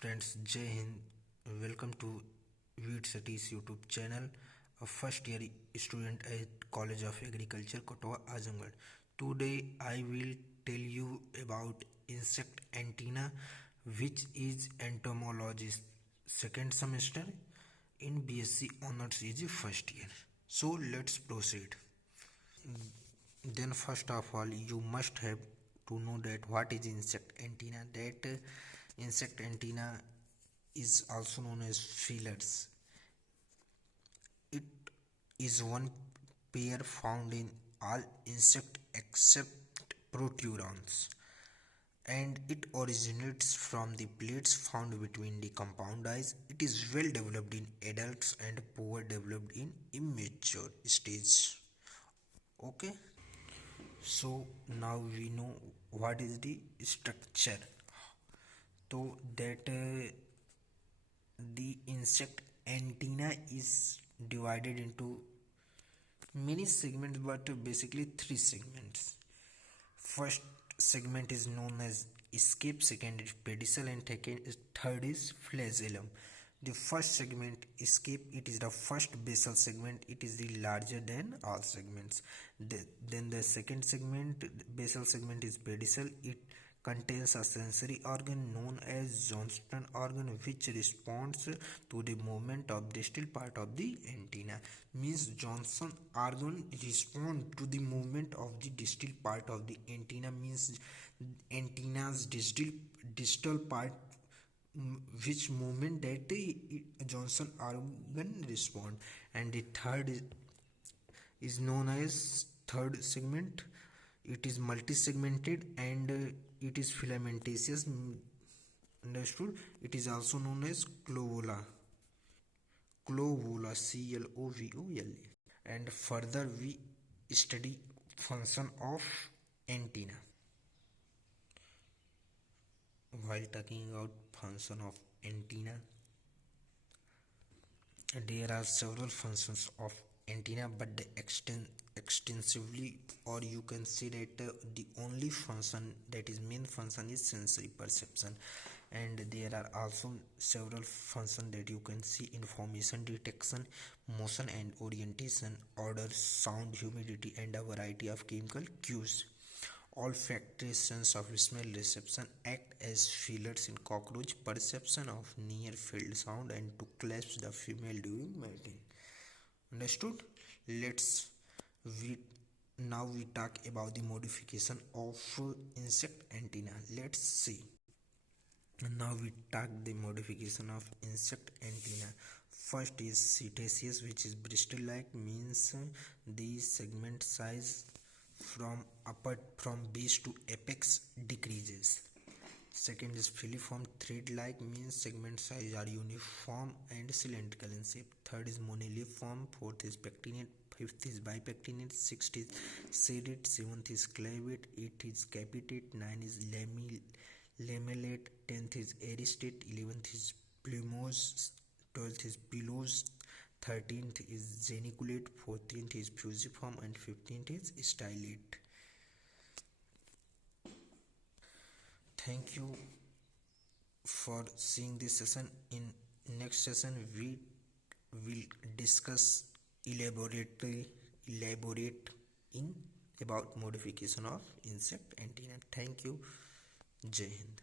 Friends, Jai Hind. Welcome to Weed Cities YouTube channel. A first year student at College of Agriculture, Kotoa, Azamgarh. Today I will tell you about insect antenna, which is entomology second semester in BSc Honors is first year. So let's proceed. Then first of all, you must have to know that what is insect antenna. That insect antenna is also known as feelers. It is one pair found in all insect except proturans, and it originates from the plates found between the compound eyes. It is well developed in adults and poor developed in immature stage. Okay, so now we know what is the structure. So that the insect antenna is divided into many segments, but basically three segments. First segment is known as escape, second is pedicel, and third is flagellum. The first segment, escape, it is the first basal segment. It is the larger than all segments. Then the second segment, basal segment, is pedicel. It contains a sensory organ known as Johnston organ, which responds to the movement of distal part of the antenna. Means Johnston organ respond to the movement of the distal part of the antenna. Means antenna's distal part, which movement that Johnston organ respond. And the third is known as third segment. It is multi-segmented and it is filamentous. Understood? It is also known as clovola. Clovola, Clovola. And further we study function of antenna. While talking about function of antenna, there are several functions of antenna, but they extensively, or you can say that the only function that is main function is sensory perception. And there are also several functions that you can see: information detection, motion and orientation, odor, sound, humidity, and a variety of chemical cues. Olfactory sense of smell reception act as feelers in cockroach perception of near field sound and to clasp the female during mating. Understood? Let's we now we talk about the modification of insect antenna. Let's see. Now we talk the modification of insect antenna. First is cetaceous, which is bristle-like, means the segment size from base to apex decreases. Second is filiform, thread-like, means segment size are uniform and cylindrical in shape. Third is moniliform. Fourth is pectinate. Fifth is bipectinate. Sixth is serrate. Seventh is clavate. Eighth is capitate. Nine is lamellate. 10th is aristate. 11th is plumose. 12th is pilose. 13th is geniculate. 14th is fusiform, and 15th is stylate. Thank you for seeing this session. In next session we will discuss elaborate in about modification of insect antenna. Thank you. Jai Hind.